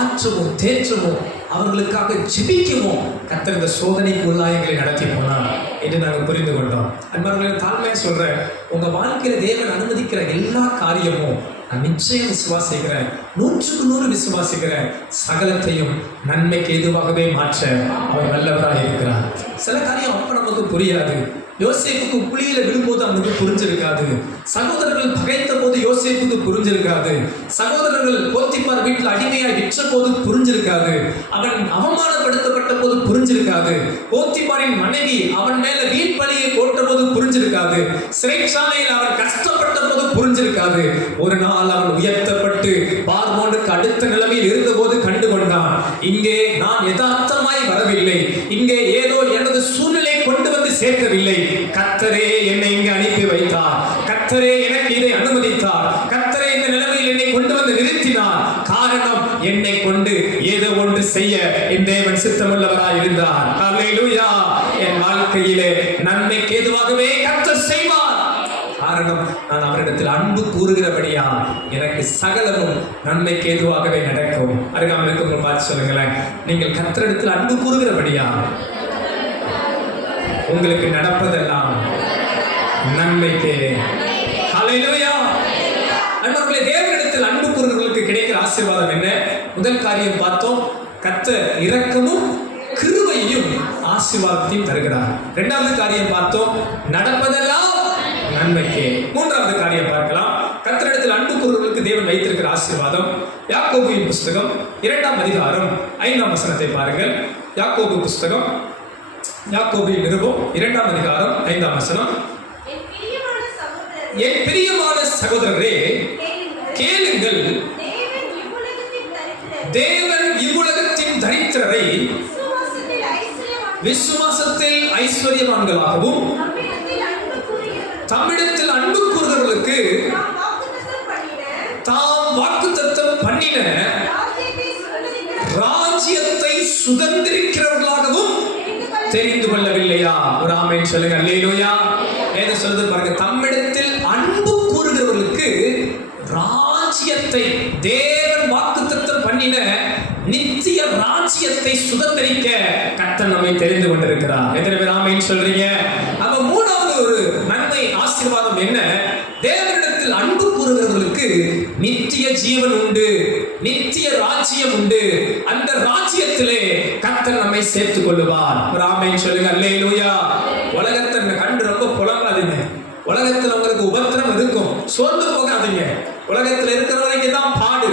ஆற்றவும் தேற்றவும் அவர்களுக்காக ஜெபிக்கவும் கர்த்தர் இந்த சோதனைக்கு உள்ளாயங்களை நடத்தி போனார் என்று நாங்கள் புரிந்து கொண்டோம். அன்பார்களை தாழ்மையாக சொல்கிறேன், உங்கள் வாழ்க்கையில் தேவன் அனுமதிக்கிற எல்லா காரியமும் நான் நிச்சயம் விசுவாசிக்கிறேன், 100க்கு 100 விசுவாசிக்கிறேன், சகலத்தையும் நன்மைக்கு எதுவாகவே மாற்ற அவர் நல்லவராக இருக்கிறார். சில காரியம் அப்போ நமக்கு புரியாது. யோசேப்புக்கு குழியில விழும்போது அவனுக்கு புரிஞ்சிருக்காது. சகோதரர்கள் பகைத்த போது யோசேப்புக்கு புரிஞ்சிருக்காது. சகோதரர்கள் போத்திபார் வீட்டில் அடிமையாய் விற்ற போது புரிஞ்சிருக்காது. அவன் அவமானப்படுத்தப்பட்ட போது புரிஞ்சிருக்காது. போத்திபாரின் மனைவி அவன் மேல வீண்பலியை போட்ட போது புரிஞ்சிருக்காது. சிறைச்சாலையில் அவன் கஷ்டப்பட்ட போது புரிஞ்சிருக்காது. ஒரு நாள் அவன் உயர்த்தப்பட்டு பார்வோனுக்கு அடுத்த நிலைமையில் இருந்த போது கண்டு கொண்டான், இங்கே நான் யதார்த்தமாய் வரவில்லை, இங்கே ஏதோ எனது சூழ்நிலை கொண்டு வந்து சேர்க்கவில்லை, கர்த்தரே என்னை இங்கு அனுப்பி வைத்தார், கர்த்தரே எனக்கு இதை அனுமதித்தார், கர்த்தரே இந்த நிலைமையில் என்னை கொண்டு வந்து நிறுத்தினார். காரணம், என்னை கொண்டு ஏதோ ஒன்று செய்ய என் தேவன் சித்தமுள்ளவராய் இருந்தார். ஹல்லேலூயா. என் வாழ்க்கையிலே நன்மைக்கு ஏதுவாகவே கர்த்தர் செய்வார். காரணம், நான் அவரிடத்தில் அன்பு கூறுகிறபடியா எனக்கு சகலமும் நன்மைக்கு ஏதுவாகவே நடக்கும். அருகாமல் இருக்கவங்க பார்த்து சொல்லுங்களேன், நீங்கள் கர்த்தரிடத்தில் அன்பு கூறுகிறபடியா உங்களுக்கு நடப்பதெல்லாம் நன்மைக்கு. ஹல்லேலூயா. அன்பர்களே, தேவனிடத்தில் அன்பு கூறுகிறவர்களுக்கு கிடைக்கிற ஆசீர்வாதம் என்ன? முதல் காரியம் பார்த்தோம், கர்த்தர் இரக்கமும் கிருபையும் ஆசீர்வாதத்தையும் தருகிறார். 2வது காரியம் பார்த்தோம், நடப்பதெல்லாம் நன்மைக்கு. 3வது காரியம் பார்க்கலாம், கர்த்தரிடத்தில் அன்பு கூறுவதற்கு தேவன் வைத்திருக்கிற ஆசீர்வாதம். யாக்கோபுவின் புஸ்தகம் 2ஆம் அதிகாரம் 5ஆம் வசனத்தை பாருங்கள். யாக்கோபு புஸ்தகம், யாக்கோபின் நிருபம் 2ஆம் அதிகாரம் 5ஆம் வசனம். என் பிரியமான சகோதரரே, கேளுங்கள், தேவன் இவ்வுலகத்தின் தரித்திரரை விசுவாசத்தில் ஐஸ்வர்யவான்களாகவும் தம்மிடத்தில் அன்பு கூறுகிறவர்களுக்கு தாம் வாக்குத்தத்தம் பண்ணின ராஜ்யத்தை சுதந்திரிக்கிறவர்களாகவும் தெரிந்து கொள்ளவில்லையா? ஒரு ஆமென் சொல்லுங்க. அல்லேலூயா. வேதம் சொல்லுது பாருங்க, தம்மிடத்தில் அன்பு கூறுகிறவர்களுக்கு சுதந்திரிக்க கர்த்தர் நம்மை தெரிந்து கொண்டிருக்கிறார். எத்தனை பேர் ஆமென் சொல்றீங்க? அப்ப மூணாவது ஒரு நன்மை ஆசீர்வாதம் என்ன? தேவனிடத்தில் அன்பு கூறுகிறவர்களுக்கு நித்திய ஜீவன் உண்டு, நித்திய ராஜ்யம் உண்டு. அந்த ராஜ்யத்திலே கர்த்தர் நம்மை சேர்த்துக் கொள்ளுவார். ஒரு ஆமென் சொல்லுங்க. அல்லேலூயா. உலகத்தை கண்டு ரொம்ப புலங்காதீங்க. உலகத்துல உங்களுக்கு உபத்திரம் இருக்கும், சோர்ந்து போகாதீங்க. உலகத்துல இருக்கிற வரைக்கும் தான் பாடு,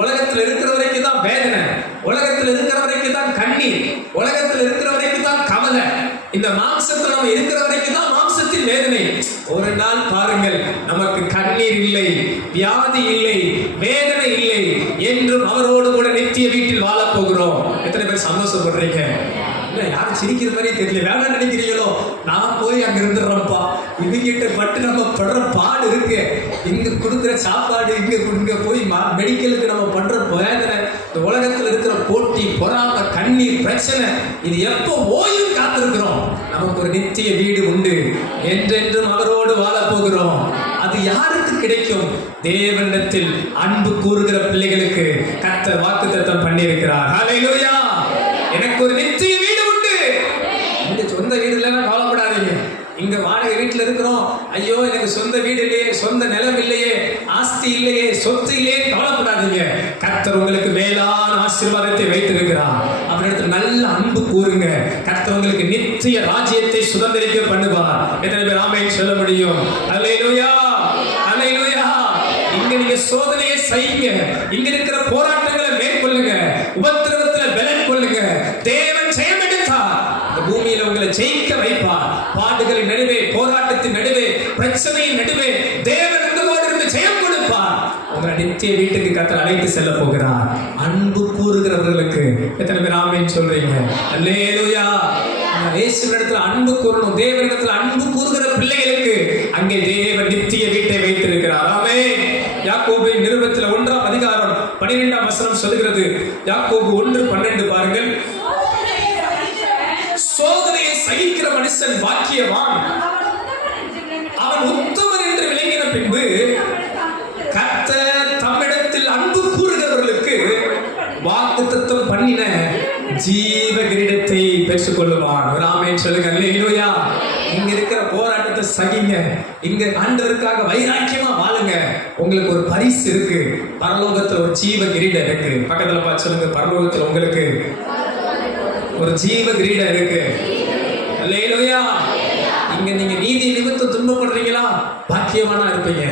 உலகத்துல இருக்கிற வரைக்கும் தான் வேதனை, உலகத்துல இருக்கிற வரைக்கும் தான் கண்ணீர், உலகத்துல இருக்கிற வரைக்கும் தான் கவலை. இந்த மாம்சத்துல நம்ம இருக்கிற வரைக்கும் தான் மாம்சத்தின் வேதனை. ஒரு நாள் பாருங்கள், நமக்கு கண்ணீர் இல்லை, வியாதி இல்லை, வேதனை இல்லை, என்றும் அவரோடு கூட நித்திய வீட்டில் வாழ போகிறோம். எத்தனை பேர் சந்தோஷப்படுறீங்க? இல்ல, யாரும் சிரிக்கிற மாதிரியே தெரியல. வேணாம் நினைக்கிறீங்களோ? நான் போய் அங்க இருந்துடுறேன்ப்பா. இவங்கிட்ட பட்டு நம்ம படுற பாடு இருக்கு, இங்க கொடுக்குற சாப்பாடு, இங்க போய் மெடிக்கலுக்கு நம்ம பண்ற வேதனை, இந்த உலகத்துல இருக்கிற போட்டி, பொறாம, கண்ணீர், பிரச்சனை, இது எப்போ ஓய்வு காத்திருக்கிறோம். நமக்கு ஒரு நித்திய வீடு உண்டு, என்றென்றும் அவரோடு வாழ போகிறோம். அது யாருக்கு கிடைக்கும்? தேவனிடத்தில் அன்பு கூறுகிற பிள்ளைகளுக்கு கர்த்தர் வாக்குத்தத்தம் பண்ணியிருக்கிறார். ஹல்லேலூயா. எனக்கு ஒரு நித்திய வீடு உண்டு. இங்க சொந்த வீடு இல்லைன்னா கவலைப்படாதீங்க. இங்க வாடகை வீட்டுல இருக்கிறோம், ஐயோ எனக்கு சொந்த வீடு இல்லையே, சொந்த நிலம் இல்லையே, ஆஸ்தி இல்லையே, சொத்து இல்லையே, கவலைப்படாதீங்க. கர்த்தர் உங்களுக்கு மேலான ஆசீர்வாதத்தை வைத்திருக்கிறார். அவரிடத்தில் நல்ல அன்பு கூறுங்க. கர்த்தர் உங்களுக்கு நித்திய ராஜ்யத்தை சுதந்திரிக்க பண்ணுவார். எத்தனை பேர் ஆமென் சொல்ல முடியும்? அல்லேலூயா, அல்லேலூயா. இங்க நீங்க சோதனையை செய்யுங்க, இங்க இருக்கிற போராட்டங்களை மேற்கொள்ளுங்க, உபத்திரவத்துல பலன் கொள்ளுங்க. தேவன் ஜெயம் எடுத்தார், இந்த பூமியில உங்களை ஜெயிக்க வைப்பார். பாடுகளின் நடுவே, போராட்டத்தின் நடுவே, பிரச்சனையின் நடுவே தேவன் உங்களோடு இருந்து ஜெயம் கொடுப்பார். உங்களை நித்திய வீட்டுக்கு கர்த்தர் அழைத்து செல்ல போகிறார். அன்பு கூறுகிறவர்களுக்கு எத்தனை பேர் ஆமென் சொல்றீங்க? அல்லேலூயா. இயேசுவிடத்துல அன்பு கூறணும். தேவனிடத்துல அன்பு கூறுகிற பிள்ளைகளுக்கு அங்கே தேவன் நித்திய வீட்டை வைத்திருக்கிறார். ஆமென். யாக்கோபின் நிருபத்தில் 1ஆம் அதிகாரம் 12ஆம் வசனம் சொல்லுகிறது. யாக்கோபு 1:12 பாருங்கள். சோதனையை சகிக்கிற மனுஷன் பாக்கியவான், அவன் உத்தமன் என்று விளங்கின பின்பு கர்த்தர் தம்மிடத்தில் அன்பு கூறுகிறவர்களுக்கு வாக்குத்தத்தம் பண்ணின ஜீவ கிரீடத்தை பெற்றுக் கொள்ளுவான். ஒரு ஆமென் சொல்லுங்க. அல்லேலூயா. இங்க இருக்கிற போராட்டத்தை சகிங்க, இங்க ஆண்டவருக்காக வைராக்கியமா வாழுங்க. உங்களுக்கு ஒரு பரிசு இருக்கு, பரலோகத்துல ஒரு ஜீவ கிரீடம் இருக்கு. பக்கத்துல பார்த்து சொல்லுங்க, பரலோகத்துல உங்களுக்கு ஒரு ஜீவ கிரீடம் இருக்கு. அல்லேலூயா. இங்க நீங்க நீதி நிமித்தம் துன்பப்படுறீங்களா? பாக்கியவானா இருப்பீங்க.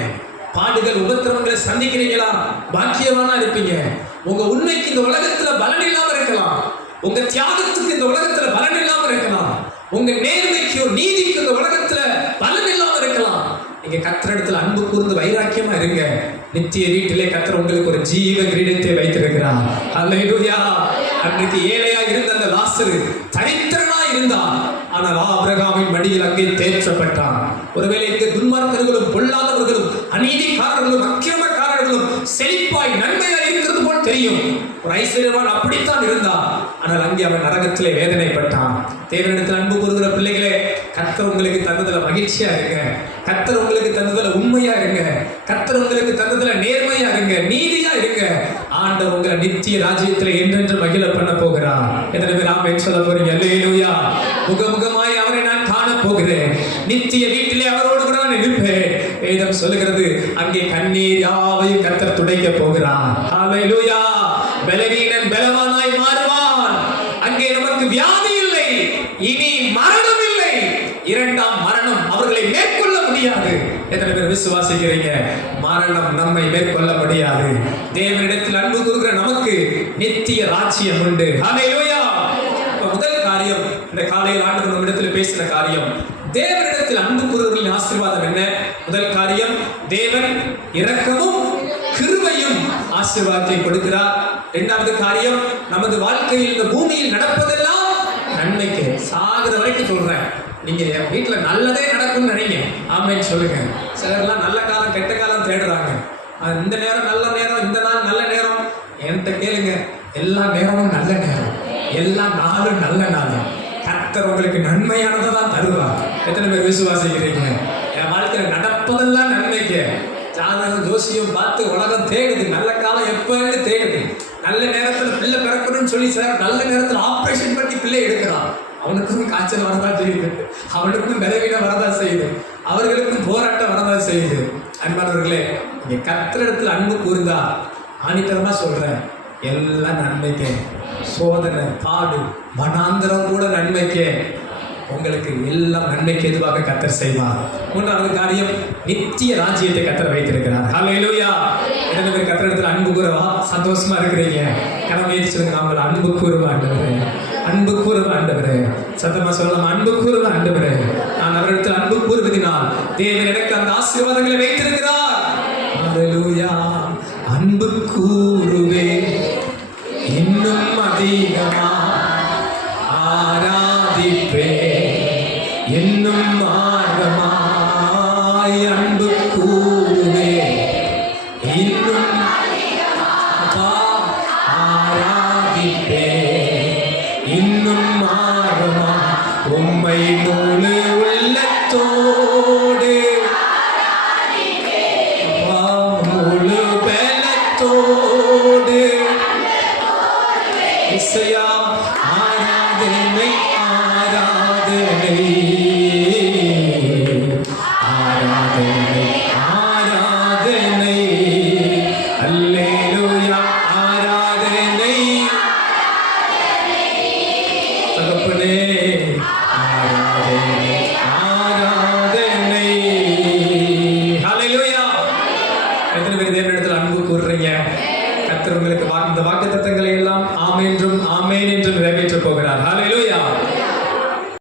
பாடுகள், உபத்திரவங்களை சந்திக்கிறீங்களா? பாக்கியவானா இருப்பீங்க. உங்க உண்மைக்கு இந்த உலகத்துல பலன் இல்லாம இருக்கலாம், உங்க தியாகத்துக்கு இந்த உலகத்துல பலன் இல்லாம இருக்கலாம், உங்க நேர்மைக்கு நீதிக்கு இந்த உலகத்துல பலன் இல்லாம இருக்கலாம். நீங்க கர்த்தரிடத்துல அன்பு கூர்ந்து வைராக்கியமா இருங்க. நித்திய வீட்டிலே கர்த்தர் உங்களுக்கு ஒரு ஜீவ கிரீடத்தை வைத்திருக்கிறார். அல்லேலூயா. அன்றைக்கு ஏழையா இருந்த அந்த லாசரு தரித்திரனா இருந்தான், ஆனால் ஆபிரகாமின் மடியில் அங்கே தேற்றப்பட்டான். ஒருவேளை இங்கு துன்மார்க்கர்களும், பொல்லாதவர்களும், அநீதிக்காரர்களும், அக்கிரமக்காரர்களும் செழிப்பாய் நன்மையாய் இருக்கிறது போல் தெரியும். ஒரு ஐஸ்வர்யவான் அப்படித்தான் இருந்தான், ஆனால் அங்கே அவன் நரகத்திலே வேதனைப்பட்டான். தேவனிடத்தில் அன்பு கூறுகிற பிள்ளைகளே, கர்த்தர் உங்களுக்கு தந்ததுல மகிழ்ச்சியா இருங்க. கர்த்தர் உங்களுக்கு தந்ததுல உண்மையா இருங்க. கர்த்தர் உங்களுக்கு தந்ததுல நேர்மையா இருங்க, நீதியா இருங்க. ஆண்டவர் உங்களை நித்திய ராஜ்யத்தில் என்றென்று மகிழ பண்ண போகிறார். எத்தனை பேர் ஆமென் சொல்ல போறீங்க? அல்லேலூயா. முகமுகமாய் அவரை நான் காண போகிறேன், நித்திய வீட்டிலே அவரோடு கூட நான் இருப்பேன். வேதம் சொல்லுகிறது, அங்கே கண்ணீர் யாவையும் கர்த்தர் துடைக்க போகிறார். அல்லேலூயா. பலவீனன் பலவானாய் மாறுவான். அங்கே நமக்கு வியாதி இல்லை, இனி மரணம் இல்லை. இரண்டாம் மரணம் அவர்களை மேற்கொள்ள முடியாது. எத்தனை பேர் விசுவாசிக்கிறீங்க? மரணம் நம்மை மேற்கொள்ள முடியாது. தேவனிடத்தில் அன்பு கூறுகிற நமக்கு நித்திய ராஜ்யம் உண்டு. ஹல்லேலூயா. முதல் காரியம், இந்த காலையில் ஆண்டவர் நம்மிடத்தில் பேசின காரியம், தேவனிடத்தில் அன்பு கூறுகிறவர்களின் ஆசீர்வாதம் என்ன? முதல் காரியம், தேவன் இரக்கமும் கிருபையும் ஆசீர்வாதத்தை கொடுக்கிறார். இரண்டாவது காரியம், நமது வாழ்க்கையில் இந்த பூமியில் நடப்பதெல்லாம் நன்மைக்கு. சாகிற வரைக்கும் சொல்றேன், நீங்க வீட்டுல நல்லதே நடக்கும்னு நினைங்க. ஆமென் சொல்லுங்க. சிலர்லாம் நல்ல காலம் கெட்ட காலம் தேடுறாங்க. இந்த நேரம் நல்ல நேரம், இந்த நாள் நல்ல நேரம். என்கிட்ட கேளுங்க, எல்லா நேரமும் நல்ல நேரம், எல்லா நாளும் நல்ல நாள். கர்த்தர் உங்களுக்கு நன்மையானதை தான் தருவார். எத்தனை பேர் விசுவாசிக்கிறீங்க? என் வாழ்க்கையில் நடப்பதெல்லாம் நன்மைக்கு. ஜாதகம் ஜோசியம் பார்த்து உலகம் தேடுது, நல்ல காலம் எப்பன்னு தேடுது. நல்ல நேரத்துல பிள்ளை பிறக்கணும்னு சொல்லி சார் நல்ல நேரத்துல ஆபரேஷன் பண்ணி பிள்ளை எடுக்கிறான். அவனுக்கும் காய்ச்சல் வரதான் செய்யுது, அவனுக்கும் பலவீனம் வரதான் செய்யுது, அவர்களுக்கும் போராட்டம் வரதான் செய்யுது. அன்பானவர்களே, இங்க கர்த்தரிடத்துல அன்பு கூர்ந்தா ஆணித்தரமா சொல்றேன், எல்லாம் நன்மைக்கே. சோதனை, பாடு, வனாந்தரம் கூட நன்மைக்கே. உங்களுக்கு எல்லாம் நன்மைக்கு எதுவாக கர்த்தர் செய்வார். மூன்றாவது காரியம், நித்திய ராஜ்யத்தை கர்த்தர் வைத்திருக்கிறார். ஹல்லேலூயா. எத்தனை பேர் கர்த்தரிடத்துல அன்பு கூறவா சந்தோஷமா இருக்கிறீங்க? கடமையை சொல்லுங்க, நாங்கள் அன்பு கூறுவ ஆண்டவரே, அன்பு கூறுவ ஆண்டவரே. சத்தமா சொல்லலாம், அன்பு கூறுவ ஆண்டவரே. நான் அவரிடத்தில் அன்பு கூறுவதினால் தேவன் எனக்கு அந்த ஆசீர்வாதங்களை வைத்திருக்கிறார். ஹல்லேலூயா. அன்பு கூறுவே இன்னும் அதிகமா